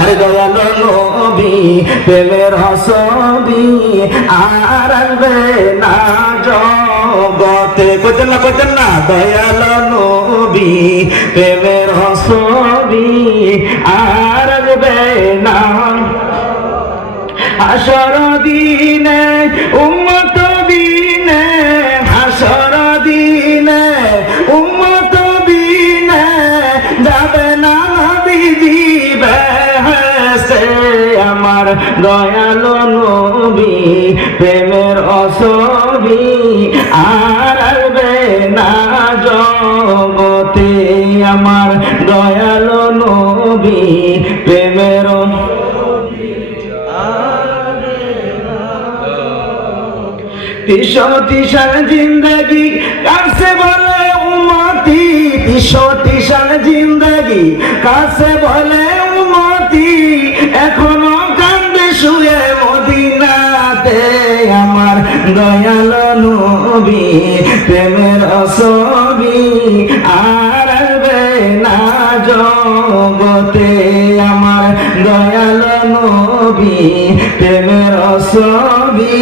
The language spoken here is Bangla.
আরে দয়াল নবী প্রেমের ছবি আর আনবে না জগতে। কইতেন না দয়াল নবী প্রেমের ছবি আর আনবে না। হাসর দিনে উম্মত বিনে, হাসর দিনে উম্মত বিনে যাবে না বিধি বেহেশতে। আমার দয়াল নবী প্রেমের ছবি আর আসবে না জগতে। আমার দয়াল নবী প্রেমের তিশান জিন্দগি কাছে বলে উম্মতি, তিশান জিন্দগি কাছে বলে উম্মতি, এখনো কান্দে শুয়ে মদিনাতে। আমার দয়াল নবী প্রেমের ছবি আর আসবে না জগতে। আমার দয়াল নবী প্রেমের ছবি